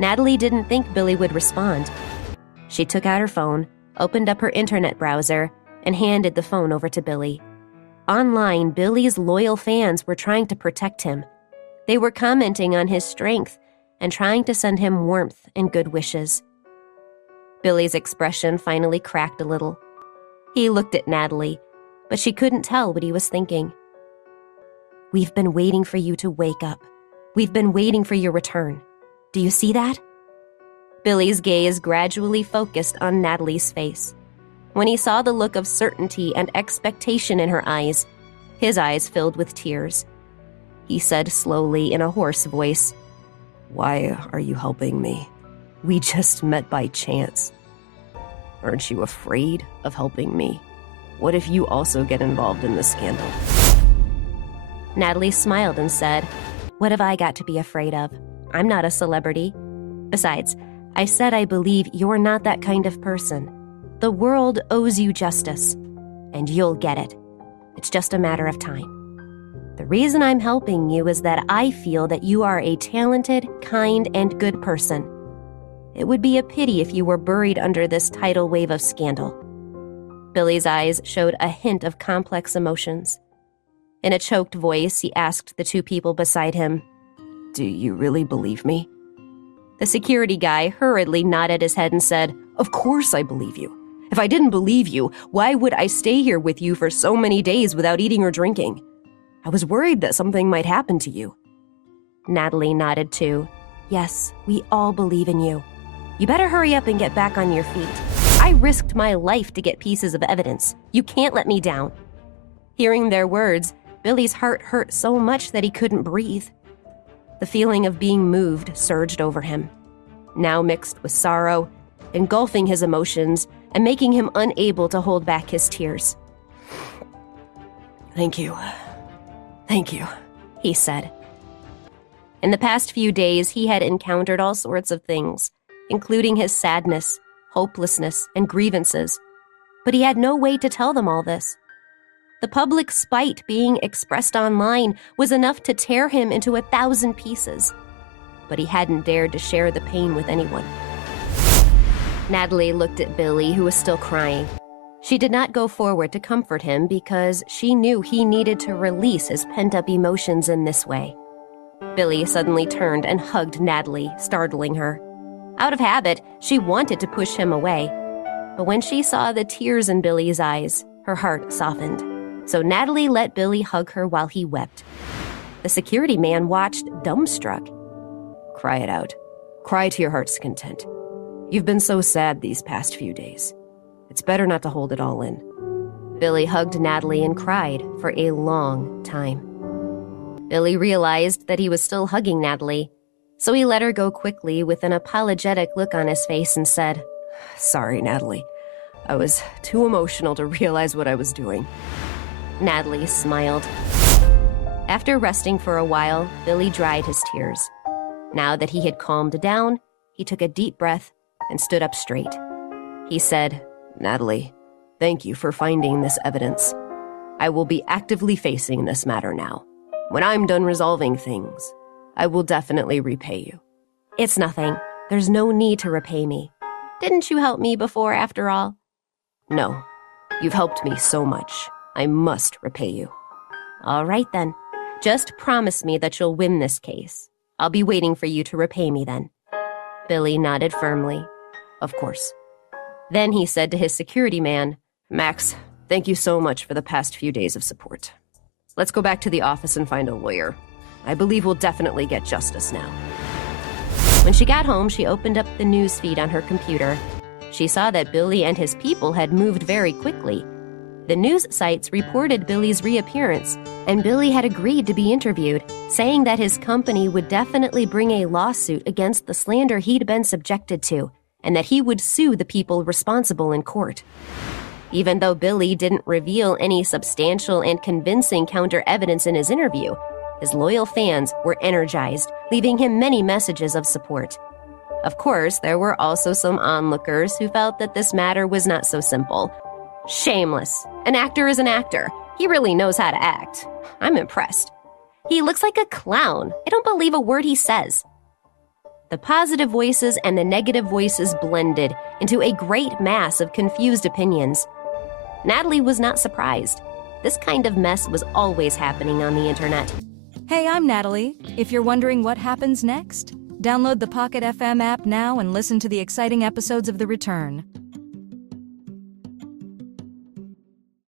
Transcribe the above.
Natalie didn't think Billy would respond. She took out her phone, opened up her internet browser, and handed the phone over to Billy. Online, Billy's loyal fans were trying to protect him. They were commenting on his strength and trying to send him warmth and good wishes. Billy's expression finally cracked a little. He looked at Natalie, but she couldn't tell what he was thinking. "We've been waiting for you to wake up. We've been waiting for your return. Do you see that?" Billy's gaze gradually focused on Natalie's face. When he saw the look of certainty and expectation in her eyes, his eyes filled with tears. He said slowly in a hoarse voice, "Why are you helping me? We just met by chance. Aren't you afraid of helping me? What if you also get involved in this scandal?" Natalie smiled and said, "What have I got to be afraid of? I'm not a celebrity. Besides, I said I believe you're not that kind of person. The world owes you justice, and you'll get it. It's just a matter of time. The reason I'm helping you is that I feel that you are a talented, kind, and good person. It would be a pity if you were buried under this tidal wave of scandal." Billy's eyes showed a hint of complex emotions. In a choked voice, he asked the two people beside him, "Do you really believe me?" The security guy hurriedly nodded his head and said, "Of course I believe you. If I didn't believe you, why would I stay here with you for so many days without eating or drinking? I was worried that something might happen to you." Natalie nodded too. "Yes, we all believe in you. You better hurry up and get back on your feet. I risked my life to get pieces of evidence. You can't let me down." Hearing their words, Billy's heart hurt so much that he couldn't breathe. The feeling of being moved surged over him, now mixed with sorrow, engulfing his emotions and making him unable to hold back his tears. Thank you, he said. In the past few days, he had encountered all sorts of things, including his sadness, hopelessness, and grievances, but he had no way to tell them all this. The public spite being expressed online was enough to tear him into 1,000 pieces, but he hadn't dared to share the pain with anyone. Natalie looked at Billy, who was still crying. She did not go forward to comfort him because she knew he needed to release his pent-up emotions in this way. Billy suddenly turned and hugged Natalie, startling her. Out of habit, she wanted to push him away, but when she saw the tears in Billy's eyes, her heart softened. So Natalie let Billy hug her while he wept. The security man watched, dumbstruck. Cry it out. Cry to your heart's content. You've been so sad these past few days. It's better not to hold it all in. Billy hugged Natalie and cried for a long time. Billy realized that he was still hugging Natalie, so he let her go quickly with an apologetic look on his face and said, Sorry, Natalie. I was too emotional to realize what I was doing. Natalie smiled. After resting for a while, Billy dried his tears. Now that he had calmed down, he took a deep breath and stood up straight. He said, Natalie, thank you for finding this evidence. I will be actively facing this matter now. When I'm done resolving things, I will definitely repay you. It's nothing. There's no need to repay me. Didn't you help me before, after all? No. You've helped me so much. I must repay you. All right, then. Just promise me that you'll win this case. I'll be waiting for you to repay me then. Billy nodded firmly. Of course. Then he said to his security man, Max, thank you so much for the past few days of support. Let's go back to the office and find a lawyer. I believe we'll definitely get justice now. When she got home, she opened up the news feed on her computer. She saw that Billy and his people had moved very quickly. The news sites reported Billy's reappearance, and Billy had agreed to be interviewed, saying that his company would definitely bring a lawsuit against the slander he'd been subjected to, and that he would sue the people responsible in court. Even though Billy didn't reveal any substantial and convincing counter-evidence in his interview, his loyal fans were energized, leaving him many messages of support. Of course, there were also some onlookers who felt that this matter was not so simple. Shameless. An actor is an actor. He really knows how to act. I'm impressed. He looks like a clown. I don't believe a word he says. The positive voices and the negative voices blended into a great mass of confused opinions. Natalie was not surprised. This kind of mess was always happening on the internet. Hey, I'm Natalie. If you're wondering what happens next, download the Pocket FM app now and listen to the exciting episodes of The Return.